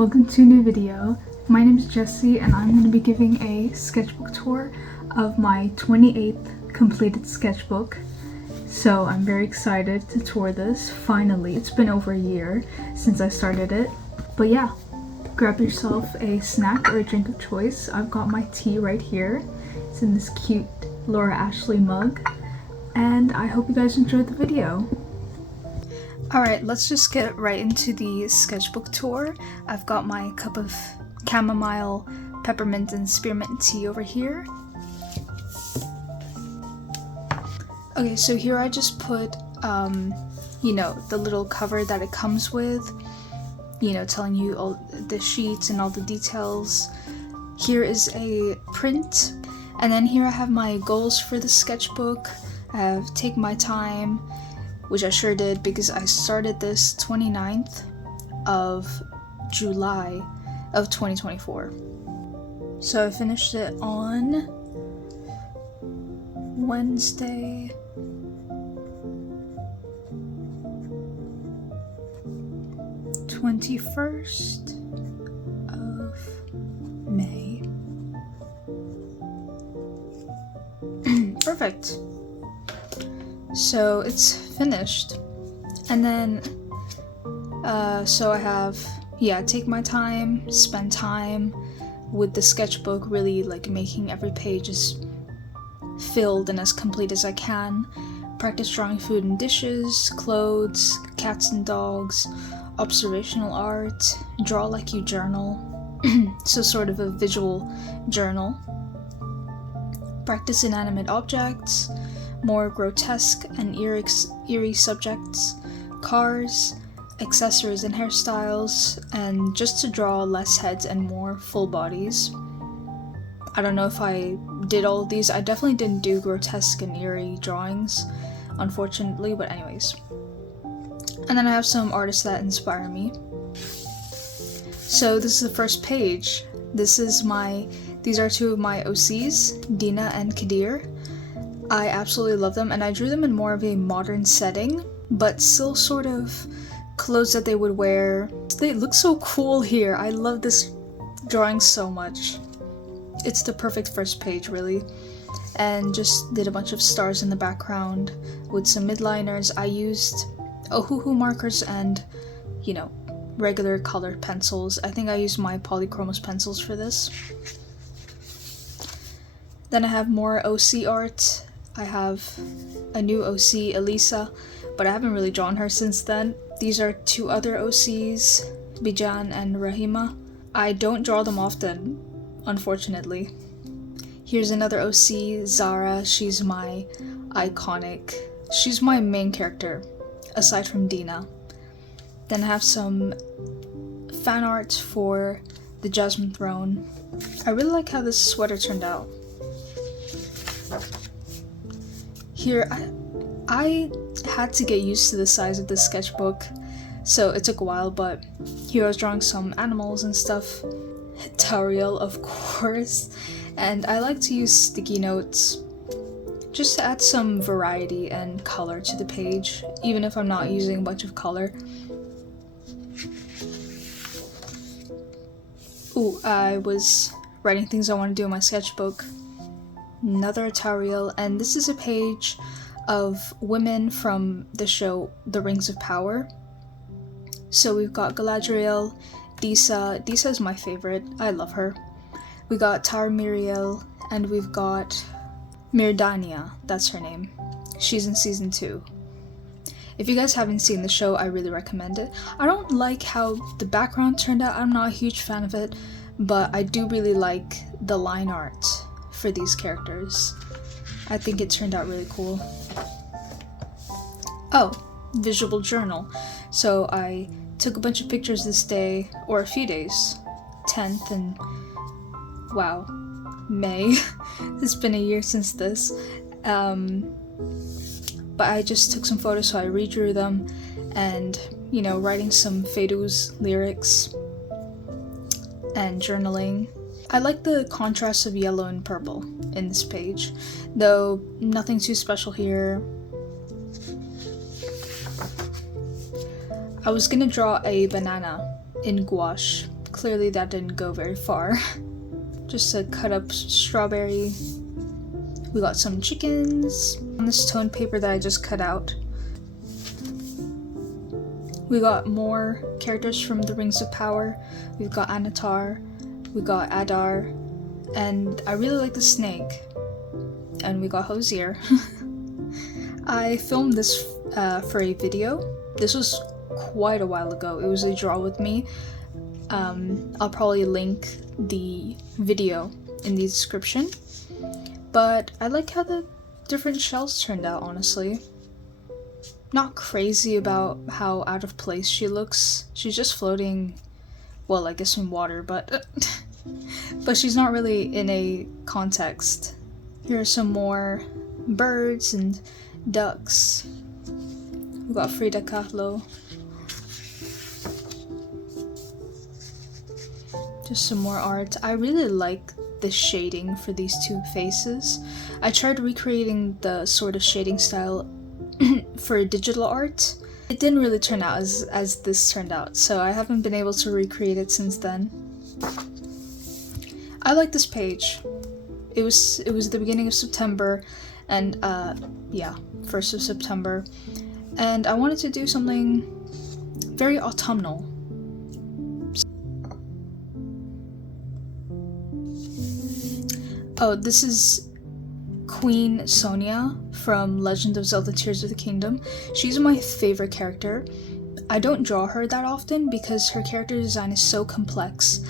welcome to a new video. My name is Jessie and I'm going to be giving a sketchbook tour of my 28th completed sketchbook. So I'm very excited to tour this, finally. It's been over a year since I started it. But yeah, grab yourself a snack or a drink of choice. I've got my tea right here. It's in this cute Laura Ashley mug. And I hope you guys enjoyed the video. Alright, let's just get right into the sketchbook tour. I've got my cup of chamomile, peppermint, and spearmint tea over here. Okay, so here I just put, the little cover that it comes with, telling you all the sheets and all the details. Here is a print, and then here I have my goals for the sketchbook. I have take my time, which I sure did because I started this 29th of July of 2024. So I finished it on Wednesday, #21st of May. Perfect. So it's finished, and then so I have take my time, spend time with the sketchbook, really like making every page as filled and as complete as I can. Practice drawing food and dishes, clothes, cats and dogs, observational art, draw like you journal, so sort of a visual journal. Practice inanimate objects, more grotesque and eerie subjects, cars, accessories and hairstyles, and just to draw less heads and more full bodies. I don't know if I did all of these. I definitely didn't do grotesque and eerie drawings, unfortunately, but anyways. And then I have some artists that inspire me. So this is the first page. These are two of my OCs, Dina and Kadir. I absolutely love them, and I drew them in more of a modern setting, but still sort of clothes that they would wear. They look so cool here. I love this drawing so much. It's the perfect first page, really. And just did a bunch of stars in the background with some midliners. I used Ohuhu markers and, regular colored pencils. I think I used my Polychromos pencils for this. Then I have more OC art. I have a new OC, Elisa, but I haven't really drawn her since then. These are two other OCs, Bijan and Rahima. I don't draw them often, unfortunately. Here's another OC, Zara. She's my main character, aside from Dina. Then I have some fan art for the Jasmine Throne. I really like how this sweater turned out. Here, I had to get used to the size of this sketchbook, so it took a while, but here I was drawing some animals and stuff. Tauriel, of course, and I like to use sticky notes just to add some variety and color to the page, even if I'm not using a bunch of color. Ooh, I was writing things I want to do in my sketchbook. Another Tauriel, and this is a page of women from the show The Rings of Power. So we've got Galadriel, Disa is my favorite, I love her. We got Taramiriel, and we've got Mirdania, that's her name. She's in season 2. If you guys haven't seen the show, I really recommend it. I don't like how the background turned out, I'm not a huge fan of it, but I do really like the line art for these characters. I think it turned out really cool. Oh, visual journal. So I took a bunch of pictures this day, or a few days, 10th and wow, May. It's been a year since this. But I just took some photos, so I redrew them, and writing some Feiru's lyrics and journaling. I like the contrast of yellow and purple in this page, though nothing too special here. I was gonna draw a banana in gouache, clearly that didn't go very far. Just a cut up strawberry. We got some chickens on this toned paper that I just cut out. We got more characters from the Rings of Power. We've got Anatar, we got Adar, and I really like the snake. And we got Hozier. I filmed this for a video. This was quite a while ago. It was a draw with me. I'll probably link the video in the description. But I like how the different shells turned out, honestly. Not crazy about how out of place she looks. She's just floating, well, I guess in water, but but she's not really in a context. Here are some more birds and ducks. We got Frida Kahlo. Just some more art. I really like the shading for these two faces. I tried recreating the sort of shading style for digital art. It didn't really turn out as this turned out, so I haven't been able to recreate it since then. I like this page. It was the beginning of September, and yeah, 1st of September, and I wanted to do something very autumnal. Oh, this is Queen Sonia from Legend of Zelda Tears of the Kingdom. She's my favorite character. I don't draw her that often because her character design is so complex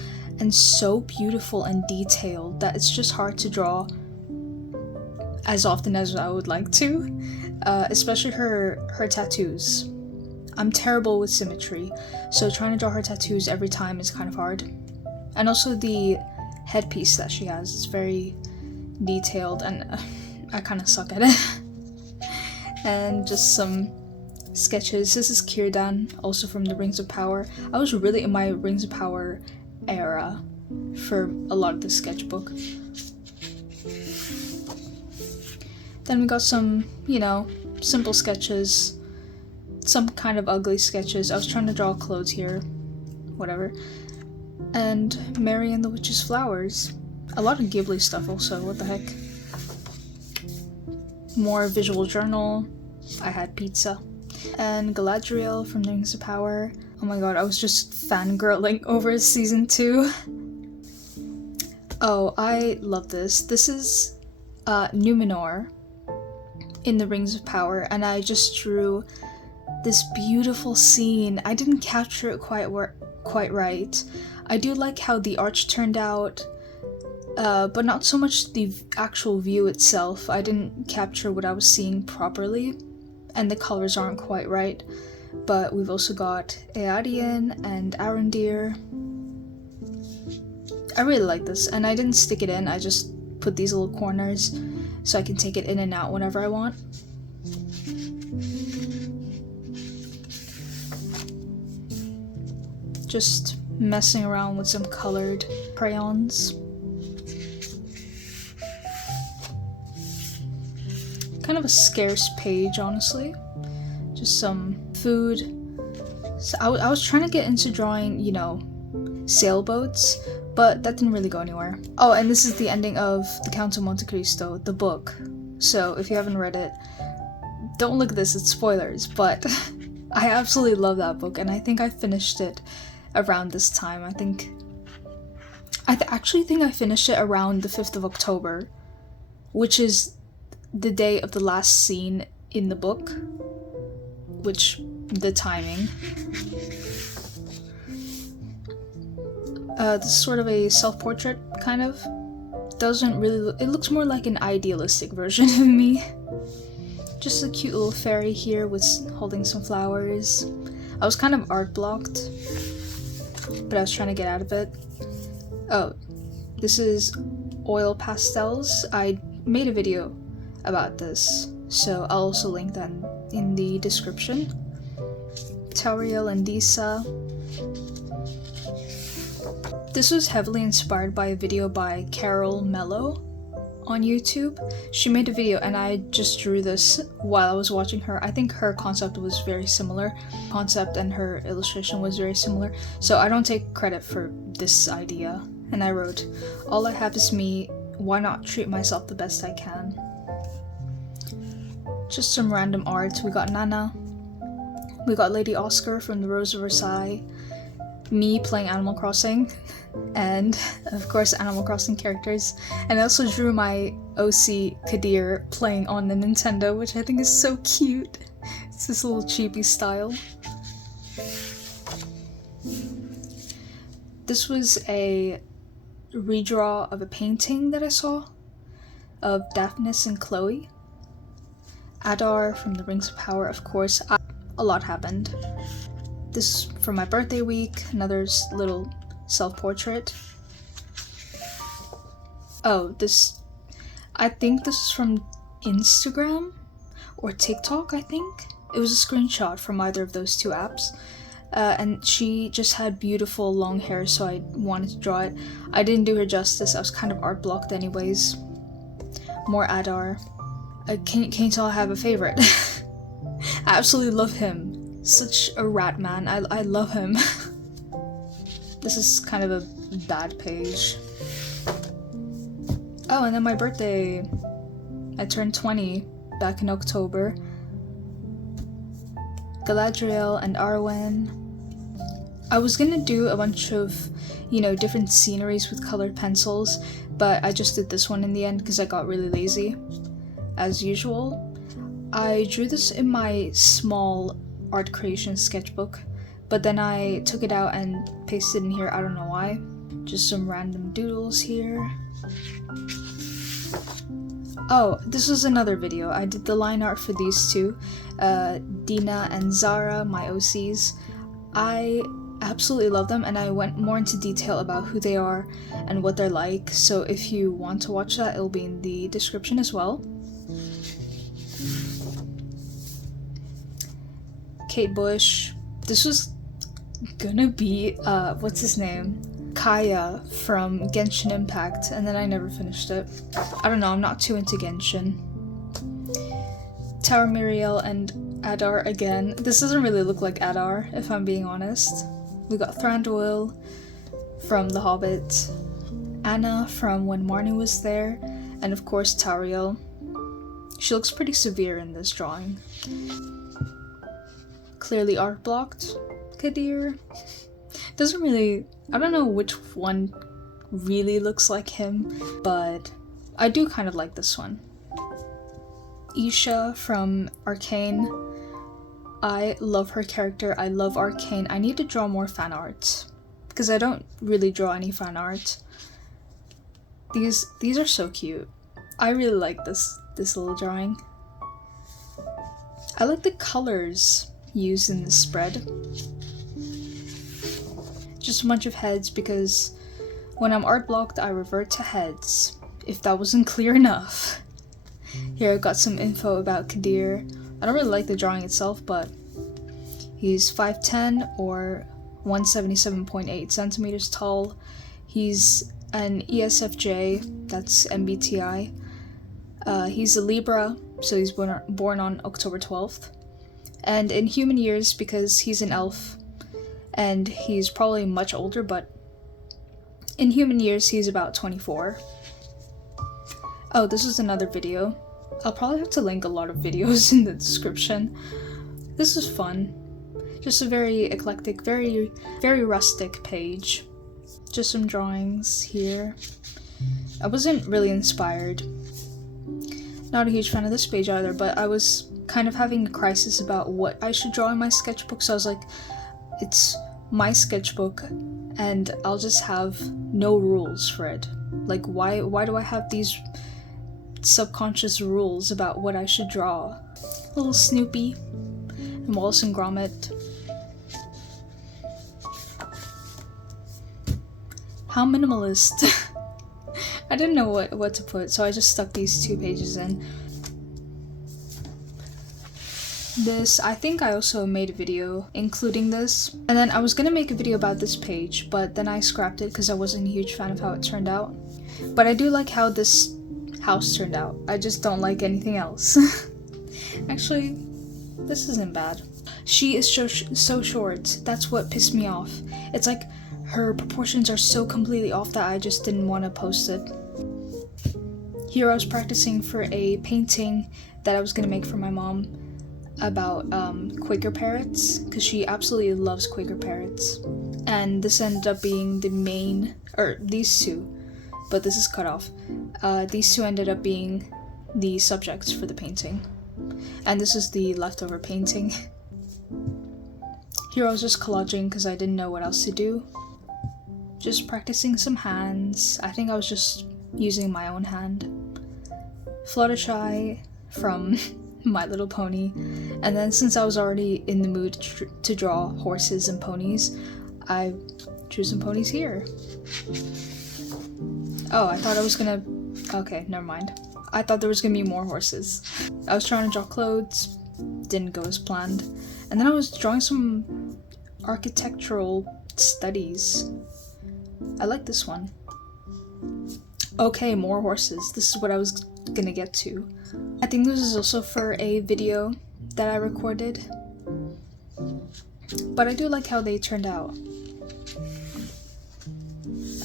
and so beautiful and detailed that it's just hard to draw as often as I would like to, especially her tattoos. I'm terrible with symmetry, so trying to draw her tattoos every time is kind of hard. And also the headpiece that she has is very detailed, and I kind of suck at it. And just some sketches. This is Kirdan, also from the Rings of Power. I was really in my Rings of Power era for a lot of the sketchbook. Then we got some, simple sketches, some kind of ugly sketches. I was trying to draw clothes here, whatever. And Mary and the Witch's Flowers. A lot of Ghibli stuff also, what the heck. More visual journal. I had pizza. And Galadriel from the Rings of Power. Oh my god, I was just fangirling over season 2. Oh, I love this. This is Numenor in the Rings of Power, and I just drew this beautiful scene. I didn't capture it quite right. I do like how the arch turned out, but not so much the actual view itself. I didn't capture what I was seeing properly, and the colors aren't quite right. But we've also got Eärien and Arondir. I really like this, and I didn't stick it in, I just put these little corners so I can take it in and out whenever I want. Just messing around with some colored crayons. Kind of a scarce page, honestly. Just some food. So I was trying to get into drawing, sailboats, but that didn't really go anywhere. Oh, and this is the ending of The Count of Monte Cristo, the book. So if you haven't read it, don't look at this, it's spoilers, but I absolutely love that book, and I think I finished it around this time. I actually think I finished it around the 5th of October, which is the day of the last scene in the book, which, the timing. This is sort of a self-portrait, kind of. Doesn't really it looks more like an idealistic version of me. Just a cute little fairy here with holding some flowers. I was kind of art blocked, but I was trying to get out of it. Oh, this is oil pastels. I made a video about this, so I'll also link that in the description. Tauriel and Disa. This was heavily inspired by a video by Carol Mello on YouTube. She made a video and I just drew this while I was watching her. I think her concept was very similar. Concept and her illustration was very similar. So I don't take credit for this idea. And I wrote, all I have is me, why not treat myself the best I can? Just some random art. We got Nana. We got Lady Oscar from the Rose of Versailles. Me playing Animal Crossing. And of course Animal Crossing characters. And I also drew my OC Kadir playing on the Nintendo, which I think is so cute. It's this little chibi style. This was a redraw of a painting that I saw of Daphnis and Chloe. Adar from the Rings of Power, of course. A lot happened. This is for my birthday week, another little self-portrait. Oh, I think this is from Instagram or TikTok, I think. It was a screenshot from either of those two apps. And she just had beautiful long hair, so I wanted to draw it. I didn't do her justice, I was kind of art blocked anyways. More Adar. Can you tell I have a favorite? I absolutely love him. Such a rat man, I love him. This is kind of a bad page. Oh, and then my birthday. I turned 20 back in October. Galadriel and Arwen. I was gonna do a bunch of, different sceneries with colored pencils, but I just did this one in the end because I got really lazy, as usual. I drew this in my small art creation sketchbook, but then I took it out and pasted it in here, I don't know why. Just some random doodles here. Oh, this was another video. I did the line art for these two, Dina and Zara, my OCs. I absolutely love them, and I went more into detail about who they are and what they're like, so if you want to watch that, it'll be in the description as well. Kate Bush. This was gonna be, what's his name? Kaya from Genshin Impact, and then I never finished it. I don't know, I'm not too into Genshin. Tower Miriel and Adar again. This doesn't really look like Adar, if I'm being honest. We got Thranduil from The Hobbit, Anna from When Marnie Was There, and of course Tauriel. She looks pretty severe in this drawing. Clearly art blocked. Kadir. Doesn't really, I don't know which one really looks like him, but I do kind of like this one. Isha from Arcane. I love her character, I love Arcane. I need to draw more fan art, because I don't really draw any fan art. These are so cute. I really like this little drawing. I like the colors used in this spread. Just a bunch of heads, because when I'm art blocked, I revert to heads, if that wasn't clear enough. Here I've got some info about Kadir. I don't really like the drawing itself, but he's 5'10" or 177.8 centimeters tall. He's an ESFJ, that's MBTI. He's a Libra, so he's born on October 12th. And in human years, because he's an elf, and he's probably much older, but in human years, he's about 24. Oh, this is another video. I'll probably have to link a lot of videos in the description. This is fun. Just a very eclectic, very rustic page. Just some drawings here. I wasn't really inspired. Not a huge fan of this page either, but I was kind of having a crisis about what I should draw in my sketchbook, so I was like, it's my sketchbook, and I'll just have no rules for it. Like, why do I have these subconscious rules about what I should draw? Little Snoopy and Wallace and Gromit. How minimalist. I didn't know what to put, so I just stuck these two pages in. This, I think I also made a video including this, and then I was gonna make a video about this page, but then I scrapped it because I wasn't a huge fan of how it turned out. But I do like how this house turned out. I just don't like anything else. Actually, this isn't bad. She is so short. That's what pissed me off. It's like her proportions are so completely off that I just didn't want to post it. Here I was practicing for a painting that I was going to make for my mom about Quaker parrots, because she absolutely loves Quaker parrots. And this ended up being the main, or these two, but this is cut off. These two ended up being the subjects for the painting. And this is the leftover painting. Here I was just collaging because I didn't know what else to do. Just practicing some hands. I think I was just using my own hand. Fluttershy from My Little Pony. And then since I was already in the mood to draw horses and ponies, I drew some ponies here. Oh, I thought I was gonna... Okay, never mind. I thought there was gonna be more horses. I was trying to draw clothes, didn't go as planned. And then I was drawing some architectural studies. I like this one. Okay, more horses. This is what I was gonna get to. I think this is also for a video that I recorded. But I do like how they turned out.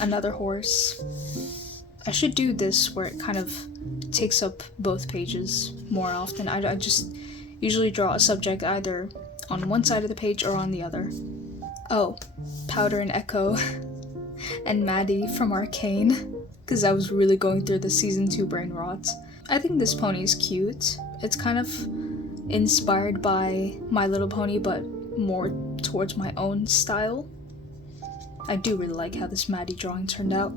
Another horse. I should do this where it kind of takes up both pages more often. I just usually draw a subject either on one side of the page or on the other. Oh, Powder and Echo and Maddie from Arcane, because I was really going through the season 2 brain rot. I think this pony is cute. It's kind of inspired by My Little Pony, but more towards my own style. I do really like how this Maddie drawing turned out.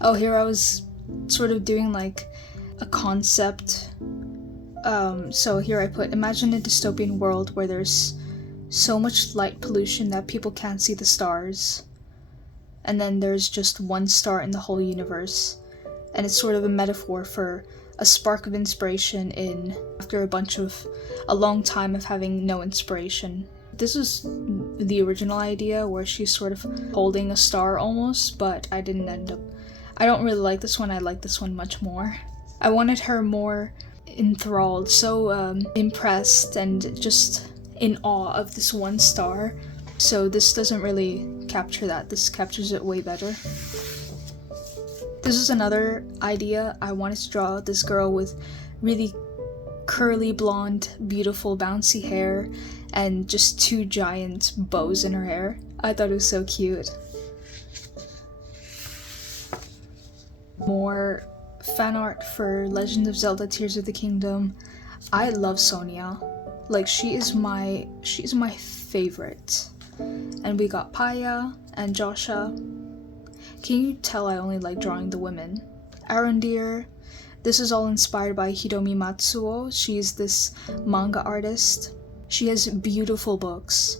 Oh, here I was sort of doing like a concept. So here I put, imagine a dystopian world where there's so much light pollution that people can't see the stars. And then there's just one star in the whole universe. And it's sort of a metaphor for a spark of inspiration in after a long time of having no inspiration. This is the original idea where she's sort of holding a star almost, but I didn't end up. I don't really like this one. I like this one much more. I wanted her more enthralled, so impressed and just in awe of this one star. So this doesn't really capture that. This captures it way better. This is another idea. I wanted to draw this girl with really curly blonde, beautiful bouncy hair and just 2 giant bows in her hair. I thought it was so cute. More fan art for Legend of Zelda Tears of the Kingdom. I love Sonia. Like, she's my favorite. And we got Paya and Josha. Can you tell I only like drawing the women? Arondir. This is all inspired by Hiromi Matsuo. She's this manga artist. She has beautiful books.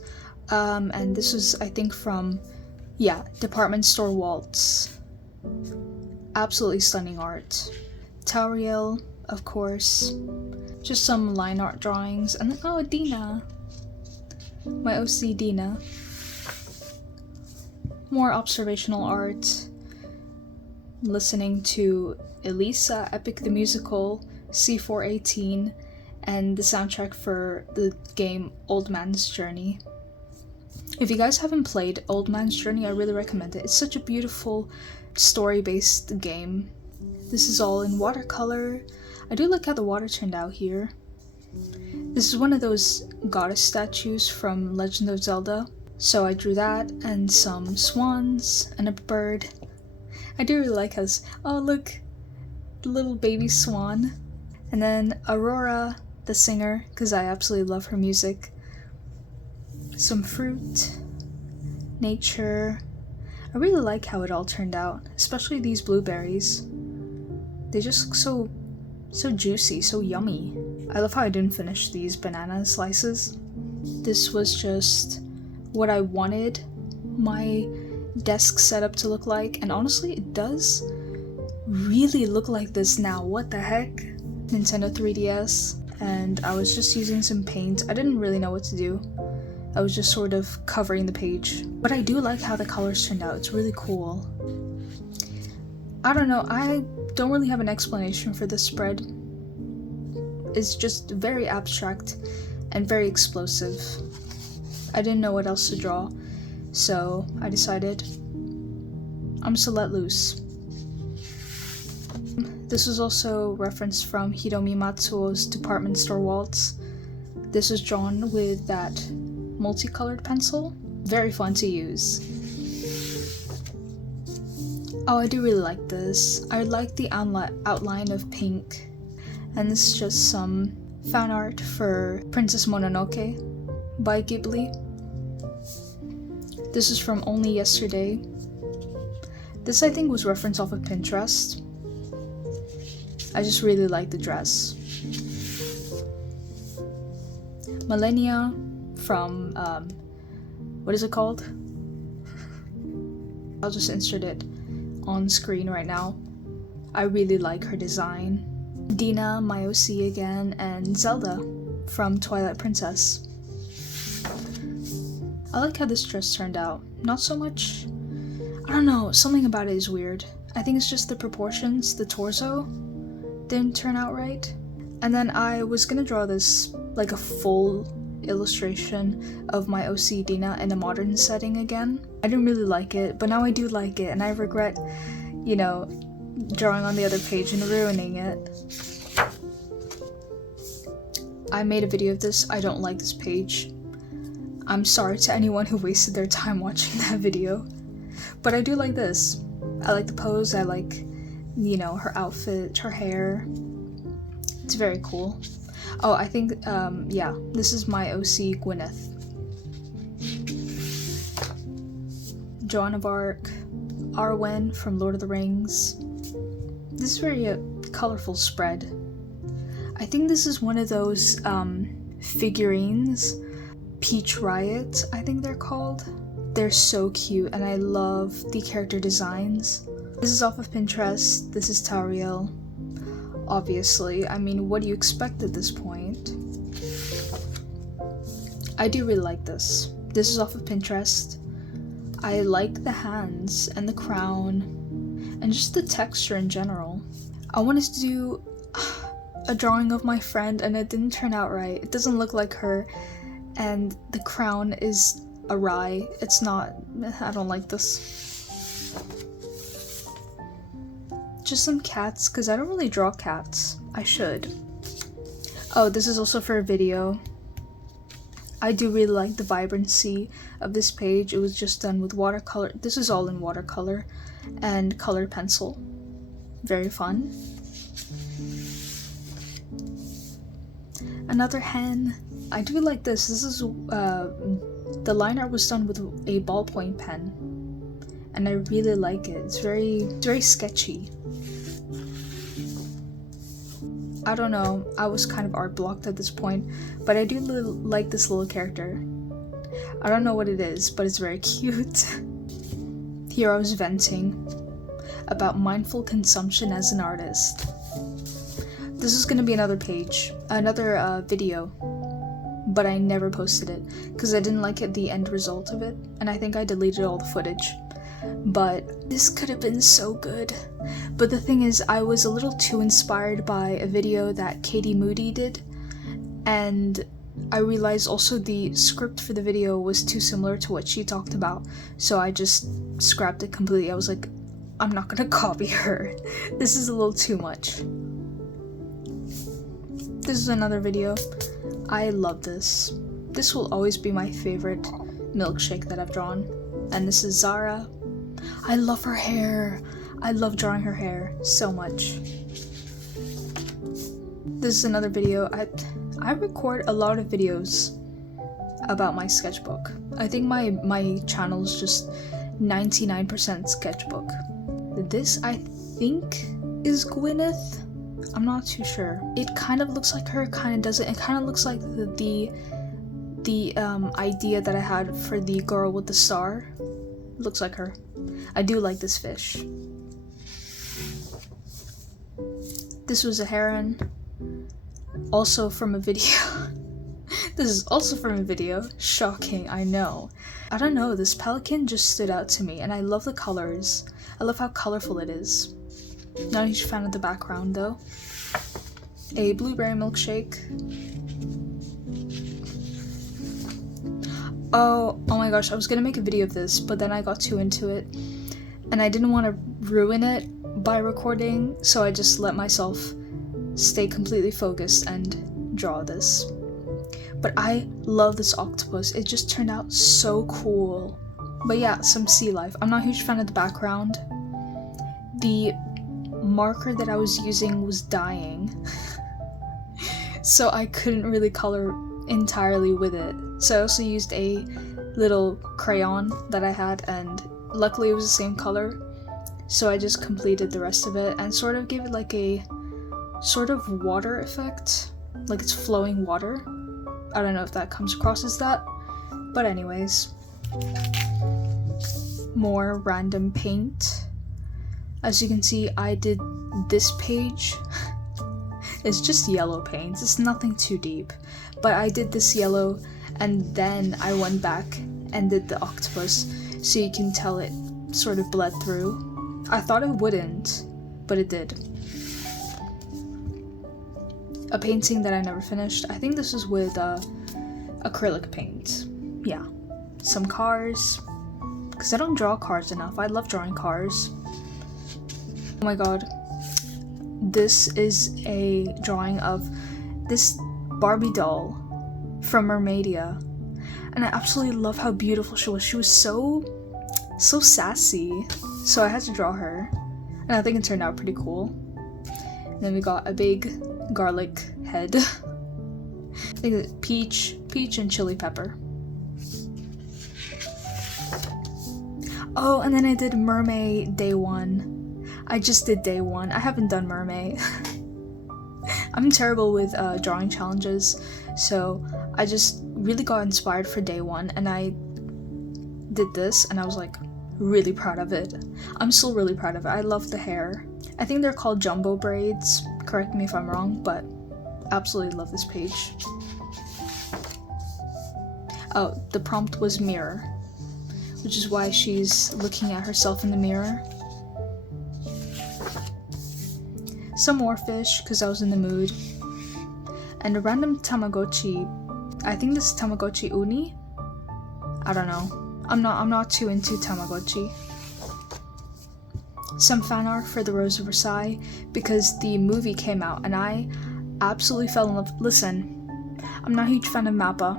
And this was, I think, from, Department Store Waltz. Absolutely stunning art. Tauriel, of course. Just some line art drawings. And then, oh, Dina. My OC Dina. More observational art. Listening to Elisa, Epic the Musical, C418, and the soundtrack for the game Old Man's Journey. If you guys haven't played Old Man's Journey, I really recommend it. It's such a beautiful story-based game. This is all in watercolor. I do like how the water turned out here. This is one of those goddess statues from Legend of Zelda. So I drew that and some swans and a bird. I do really like how oh look, the little baby swan. And then Aurora, the singer, because I absolutely love her music. Some fruit, nature. I really like how it all turned out, especially these blueberries. They just look so juicy, so yummy. I love how I didn't finish these banana slices. This was just what I wanted my desk setup to look like, and honestly, it does really look like this now. What the heck? Nintendo 3DS, and I was just using some paint. I didn't really know what to do. I was just sort of covering the page. But I do like how the colors turned out. It's really cool. I don't know, I don't really have an explanation for this spread. It's just very abstract and very explosive. I didn't know what else to draw, so I decided I'm just to let loose. This was also referenced from Hiromi Matsuo's department store waltz. This was drawn with that multicolored pencil. Very fun to use. Oh, I do really like this. I like the outline of pink. And this is just some fan art for Princess Mononoke by Ghibli. This is from Only Yesterday. This I think was referenced off of Pinterest. I just really like the dress. Millennia from, what is it called? I'll just insert it on screen right now. I really like her design. Dina, my OC again, and Zelda from Twilight Princess. I like how this dress turned out. Not so much, I don't know, something about it is weird. I think it's just the proportions, the torso didn't turn out right. And then I was gonna draw this like a full illustration of my OC Dina in a modern setting again. I didn't really like it, but now I do like it, and I regret, you know, drawing on the other page and ruining it. I made a video of this. I don't like this page. I'm sorry to anyone who wasted their time watching that video, but I do like this. I like the pose, I like, you know, her outfit, her hair. It's very cool. Oh, I think, yeah, this is my OC Gwyneth. Joan of Arc, Arwen from Lord of the Rings. This is very colorful spread. I think this is one of those figurines, Peach Riot, I think they're called. They're so cute, and I love the character designs. This is off of Pinterest. This is Tauriel. Obviously, I mean, what do you expect at this point? I do really like this. This is off of Pinterest. I like the hands and the crown and just the texture in general. I wanted to do a drawing of my friend and it didn't turn out right. It doesn't look like her, and the crown is awry. It's not, I don't like this. Just some cats, because I don't really draw cats. I should. Oh, this is also for a video. I do really like the vibrancy of this page. It was just done with watercolor. This is all in watercolor and colored pencil. Very fun. Another hen. I do like this. This is, the line art was done with a ballpoint pen. And I really like it. It's very sketchy. I don't know, I was kind of art blocked at this point, but I do like this little character. I don't know what it is, but it's very cute. Here I was venting about mindful consumption as an artist. This is gonna be another page, another video, but I never posted it because I didn't like the end result of it, and I think I deleted all the footage. But this could have been so good. But the thing is, I was a little too inspired by a video that Katie Moody did, and I realized also the script for the video was too similar to what she talked about, so I just scrapped it completely. I was like, I'm not gonna copy her. This is a little too much. This is another video. I love this. This will always be my favorite milkshake that I've drawn. And this is Zara. I love her hair. I love drawing her hair so much. This is another video. I record a lot of videos about my sketchbook. I think my channel is just 99% sketchbook. This I think is Gwyneth. I'm not too sure. It kind of looks like her, kind of doesn't. It kind of looks like the idea that I had for the girl with the star. Looks like her. I do like this fish. This was a heron. Also from a video. This is also from a video. Shocking, I know. I don't know, this pelican just stood out to me, and I love the colors. I love how colorful it is. Not a huge fan of the background though. A blueberry milkshake. Oh my gosh, I was gonna make a video of this, but then I got too into it and I didn't want to ruin it by recording, so I just let myself stay completely focused and draw this. But I love this octopus. It just turned out so cool. But yeah, some sea life. I'm not a huge fan of the background. The marker that I was using was dying. So I couldn't really color entirely with it. So I also used a little crayon that I had, and luckily it was the same color. So I just completed the rest of it and sort of gave it like a sort of water effect. Like it's flowing water. I don't know if that comes across as that. But anyways. More random paint. As you can see, I did this page. It's just yellow paint. It's nothing too deep. But I did this yellow and then I went back and did the octopus so you can tell it sort of bled through. I thought it wouldn't, but it did. A painting that I never finished. I think this was with acrylic paint. Yeah. Some cars. Because I don't draw cars enough. I love drawing cars. Oh my god. This is a drawing of this Barbie doll from Mermaidia. And I absolutely love how beautiful she was. She was so sassy. So I had to draw her. And I think it turned out pretty cool. And then we got a big garlic head. I think it's peach and chili pepper. Oh, and then I did mermaid day 1. I just did day 1. I haven't done mermaid. I'm terrible with drawing challenges, so I just really got inspired for day 1 and I did this and I was like really proud of it. I'm still really proud of it. I love the hair. I think they're called jumbo braids. Correct me if I'm wrong, but absolutely love this page. Oh, the prompt was mirror, which is why she's looking at herself in the mirror. Some more fish, because I was in the mood. And a random Tamagotchi. I think this is Tamagotchi Uni? I don't know. I'm not too into Tamagotchi. Some fan art for The Rose of Versailles, because the movie came out and I absolutely fell in love. Listen, I'm not a huge fan of Mappa,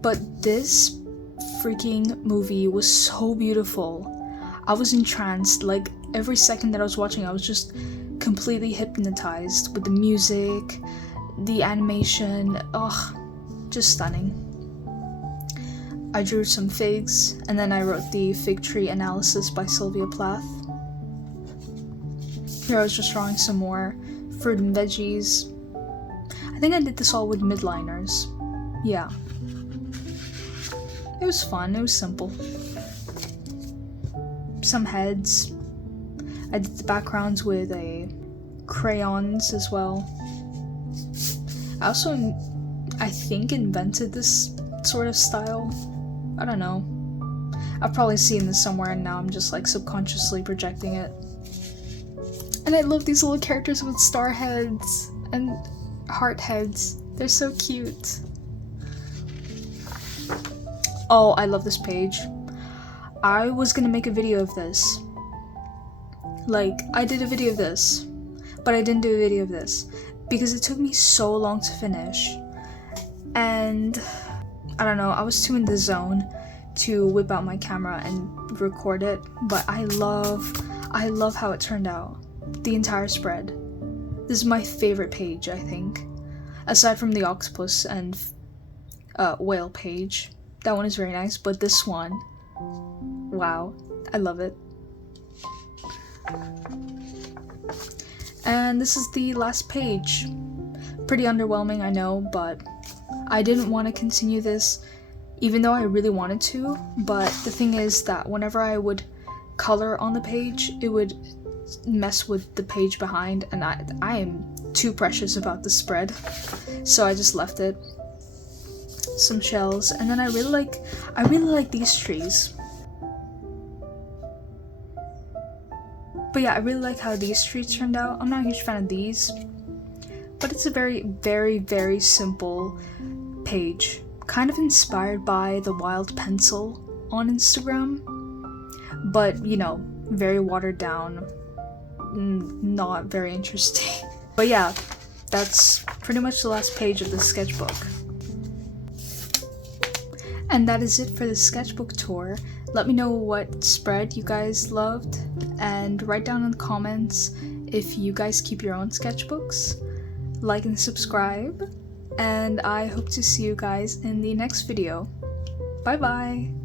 but this freaking movie was so beautiful. I was entranced. Like every second that I was watching, I was just completely hypnotized with the music, the animation. Ugh, just stunning. I drew some figs, and then I wrote the fig tree analysis by Sylvia Plath. Here I was just drawing some more fruit and veggies. I think I did this all with midliners. Yeah. It was fun, it was simple. Some heads. I did the backgrounds with crayons as well. I also, I think, invented this sort of style. I don't know. I've probably seen this somewhere and now I'm just like subconsciously projecting it. And I love these little characters with star heads and heart heads. They're so cute. Oh, I love this page. I was gonna make a video of this. Like, I did a video of this, but I didn't do a video of this because it took me so long to finish. And I don't know, I was too in the zone to whip out my camera and record it, but I love how it turned out. The entire spread. This is my favorite page, I think. Aside from the octopus and whale page. That one is very nice, but this one, wow, I love it. And this is the last page. Pretty underwhelming, I know, but I didn't want to continue this, even though I really wanted to, but the thing is that whenever I would color on the page, it would mess with the page behind, and I am too precious about the spread, so I just left it. Some shells, and then I really like these trees. But yeah, I really like how these trees turned out. I'm not a huge fan of these, but it's a very, very, very simple page. Kind of inspired by the wild pencil on Instagram, but you know, very watered down, not very interesting. But yeah, that's pretty much the last page of the sketchbook. And that is it for the sketchbook tour. Let me know what spread you guys loved, and write down in the comments if you guys keep your own sketchbooks. Like and subscribe, and I hope to see you guys in the next video. Bye bye!